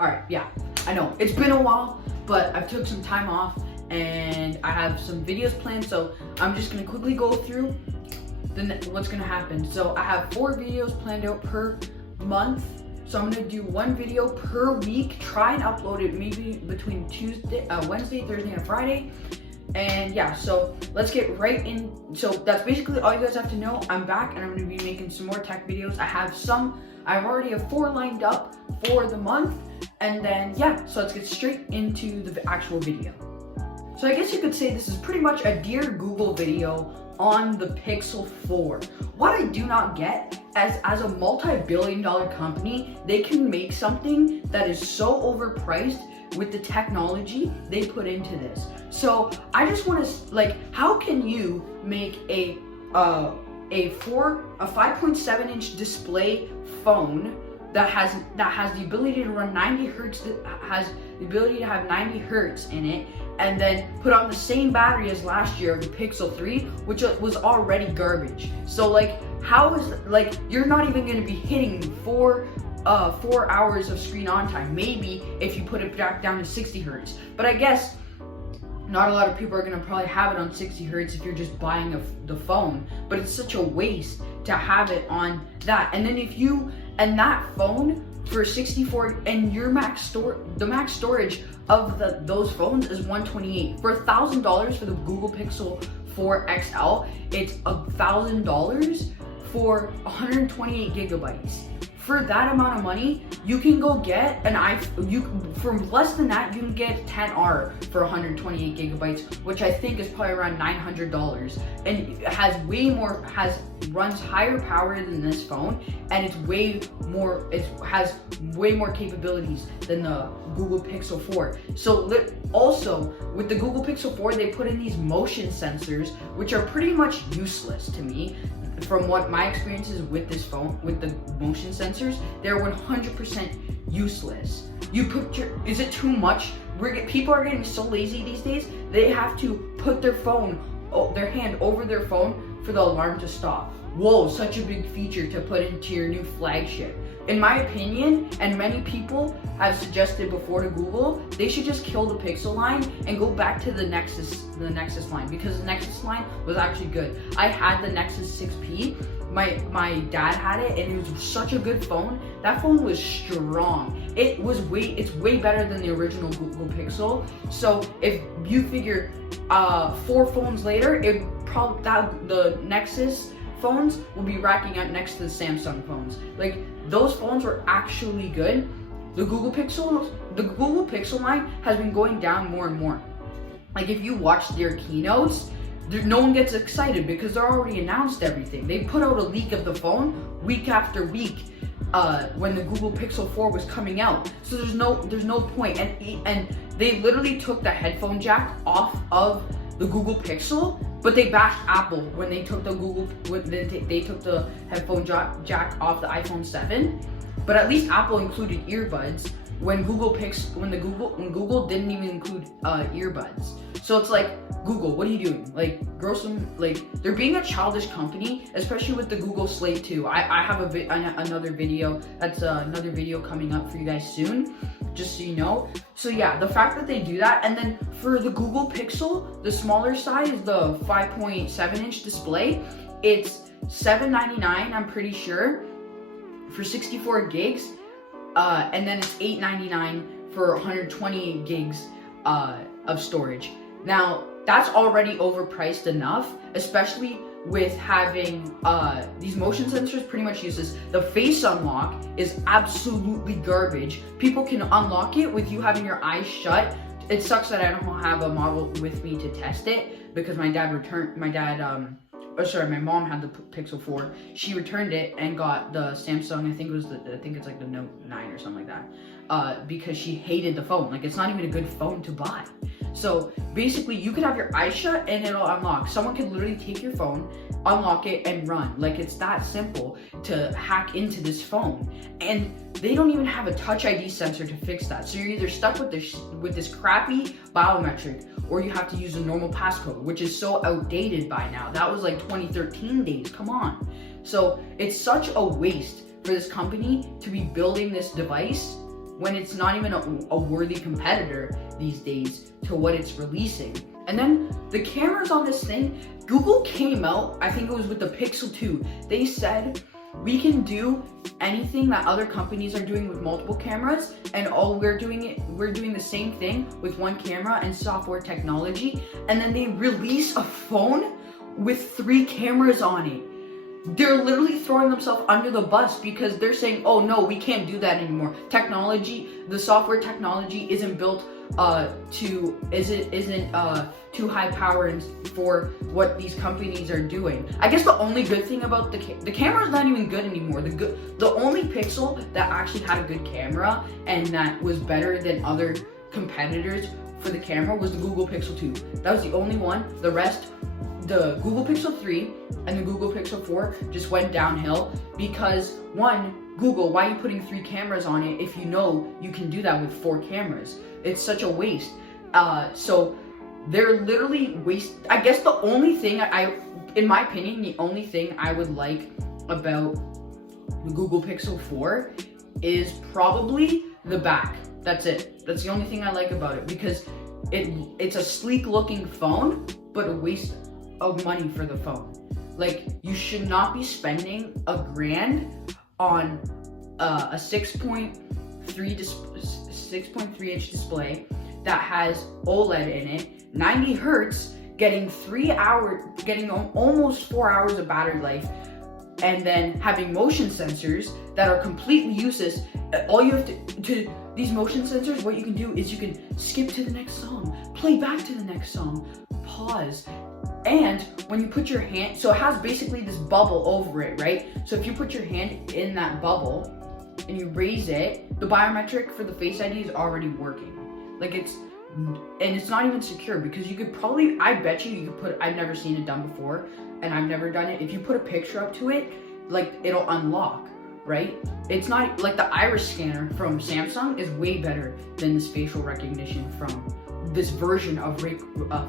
Alright, yeah, I know, it's been a while, but I took some time off and I have some videos planned, so I'm just gonna quickly go through what's gonna happen. So I have 4 videos planned out per month, so I'm gonna do 1 video per week, try and upload it maybe between Wednesday, Thursday, and Friday. And yeah, so let's get right in. So that's basically all you guys have to know. I'm back and I'm gonna be making some more tech videos. I already have 4 lined up for the month. And then yeah, so let's get straight into the actual video. So I guess you could say this is pretty much a Dear Google video on the Pixel 4. What I do not get, as a multi-billion-dollar company, they can make something that is so overpriced with the technology they put into this. So I just want to, like, how can you make a 5.7-inch display phone that has the ability to run 90 hertz, that has the ability to have 90 hertz in it, and then put on the same battery as last year of the Pixel 3, which was already garbage. So like, how is, like, you're not even going to be hitting 4 hours of screen on time, maybe if you put it back down to 60 hertz. But I guess not a lot of people are gonna probably have it on 60 hertz if you're just buying the phone, but it's such a waste to have it on that. And then and that phone for 64, and your the max storage of those phones is 128. For $1,000 for the Google Pixel 4 XL, it's $1,000 for 128 gigabytes. For that amount of money, you can go get for less than that, you can get 10R for 128 gigabytes, which I think is probably around $900. And it has runs higher power than this phone, and it has way more capabilities than the Google Pixel 4. So also, with the Google Pixel 4, they put in these motion sensors, which are pretty much useless to me. From what my experience is with this phone, with the motion sensors, they're 100% useless. Is it too much? People are getting so lazy these days, they have to put their hand over their phone for the alarm to stop. Whoa, such a big feature to put into your new flagship. In my opinion, and many people have suggested before to Google, they should just kill the Pixel line and go back to the Nexus line, because the Nexus line was actually good. I had the Nexus 6P. My dad had it, and it was such a good phone. That phone was strong. It's way better than the original Google Pixel. So if you figure 4 phones later, the Nexus phones will be racking up next to the Samsung phones. Like, those phones were actually good. The Google Pixel line has been going down more and more. Like, if you watch their keynotes, no one gets excited because they're already announced everything. They put out a leak of the phone week after week when the Google Pixel 4 was coming out. So there's no point. And they literally took the headphone jack off of the Google Pixel, but they bashed Apple when they took the headphone jack off the iPhone 7. But at least Apple included earbuds when Google didn't even include earbuds. So it's like, Google, what are you doing? Like, they're being a childish company, especially with the Google Slate 2. I have another video coming up for you guys soon, just so you know. So yeah, the fact that they do that, and then for the Google Pixel, the smaller size is the 5.7-inch display. It's $799, I'm pretty sure, for 64 gigs, and then it's $899 for 128 gigs of storage. Now, that's already overpriced enough, especially with having these motion sensors pretty much useless. The face unlock is absolutely garbage. People can unlock it with you having your eyes shut. It sucks that I don't have a model with me to test it, because my mom had the Pixel 4. She returned it and got the Samsung, I think it's like the Note 9 or something like that, because she hated the phone. Like, it's not even a good phone to buy. So basically, you could have your eyes shut and it'll unlock. Someone could literally take your phone, unlock it, and run. Like, it's that simple to hack into this phone. And they don't even have a Touch ID sensor to fix that. So you're either stuck with this crappy biometric, or you have to use a normal passcode, which is so outdated by now. That was like 2013 days, come on. So it's such a waste for this company to be building this device when it's not even a worthy competitor these days to what it's releasing. And then the cameras on this thing, Google came out, I think it was with the Pixel 2, they said, we can do anything that other companies are doing with multiple cameras, and we're doing the same thing with one camera and software technology. And then they release a phone with 3 cameras on it. They're literally throwing themselves under the bus because they're saying, oh no, we can't do that anymore. Technology, the software technology isn't built too high powered for what these companies are doing. I guess the only good thing about the camera's not even good anymore. The only Pixel that actually had a good camera and that was better than other competitors for the camera was the Google Pixel 2. That was the only one. The rest, the Google Pixel 3 and the Google Pixel 4 just went downhill because, one, Google, why are you putting 3 cameras on it if you know you can do that with 4 cameras? It's such a waste. So they're literally I guess the only thing in my opinion, the only thing I would like about the Google Pixel 4 is probably the back. That's it. That's the only thing I like about it because it's a sleek looking phone, but a waste of money for the phone. Like, you should not be spending $1,000 on a 6.3 inch display that has OLED in it, 90 hertz, getting almost 4 hours of battery life, and then having motion sensors that are completely useless. All you have to these motion sensors, what you can do is you can skip to the next song, play back to the next song, pause. And when you put your hand, so it has basically this bubble over it, right? So if you put your hand in that bubble and you raise it, the biometric for the Face ID is already working. Like, it's not even secure because you could probably, I bet you could put, I've never seen it done before and I've never done it. If you put a picture up to it, like, it'll unlock, right? It's not like the iris scanner from Samsung is way better than this facial recognition from this version of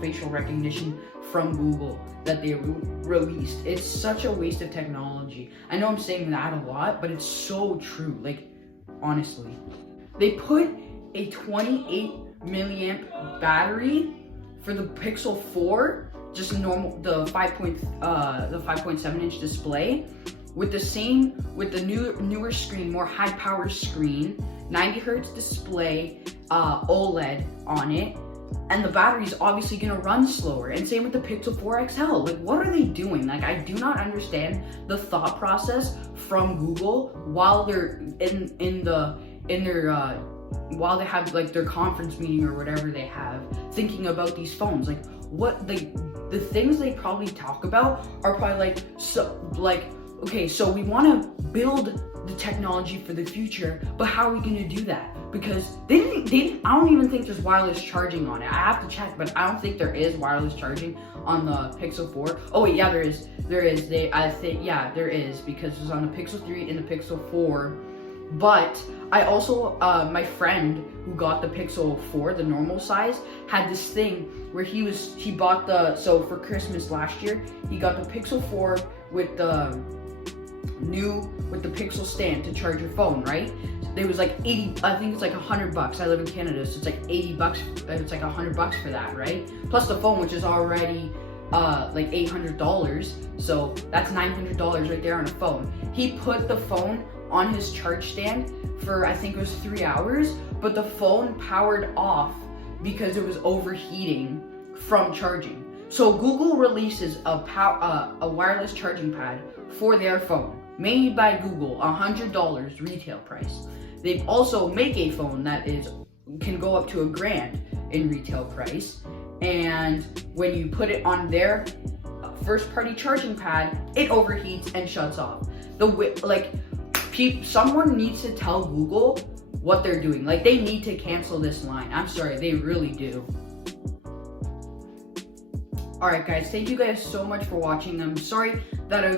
facial recognition from Google that they released. It's such a waste of technology. I know I'm saying that a lot, but it's so true. Like, honestly, they put a 28 milliamp battery for the Pixel 4, just normal, the 5.7 inch display, with the newer screen, more high power screen, 90 hertz display, OLED on it, and the battery's obviously gonna run slower. And same with the Pixel 4 XL. Like, what are they doing? Like, I do not understand the thought process from Google while they're while they have like their conference meeting or whatever they have, thinking about these phones. Like, what the things they probably talk about are probably okay, so we want to build the technology for the future, but how are we going to do that? Because I don't even think there's wireless charging on it. I have to check, but I don't think there is wireless charging on the Pixel 4. Oh wait, yeah, there is. There is, because it was on the Pixel 3 and the Pixel 4. But I also, my friend who got the Pixel 4, the normal size, had this thing where he bought so for Christmas last year, he got the Pixel 4 with the Pixel stand to charge your phone, right? It was like 80, I think it's like $100. I live in Canada, so it's like $80, it's like $100 for that, right? Plus the phone, which is already like $800, so that's $900 right there on a phone. He put the phone on his charge stand for, I think it was 3 hours, but the phone powered off because it was overheating from charging. So Google releases a wireless charging pad for their phone, made by Google, $100 retail price. They also make a phone that can go up to $1,000 in retail price, and when you put it on their first-party charging pad, it overheats and shuts off. Someone needs to tell Google what they're doing. Like, they need to cancel this line. I'm sorry, they really do. Alright guys, thank you guys so much for watching. I'm sorry that I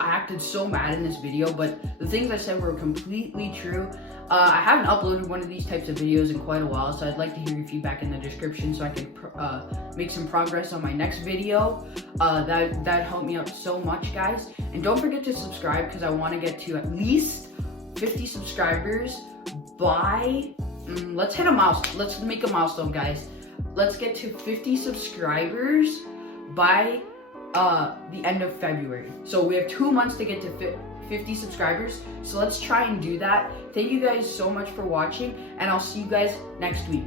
acted so mad in this video, but the things I said were completely true. I haven't uploaded one of these types of videos in quite a while, so I'd like to hear your feedback in the description so I can make some progress on my next video. That'd help me out so much, guys. And don't forget to subscribe, because I want to get to at least 50 subscribers by, let's hit a milestone. Let's make a milestone, guys. Let's get to 50 subscribers by the end of February. So we have 2 months to get to 50 subscribers. So let's try and do that. Thank you guys so much for watching, and I'll see you guys next week.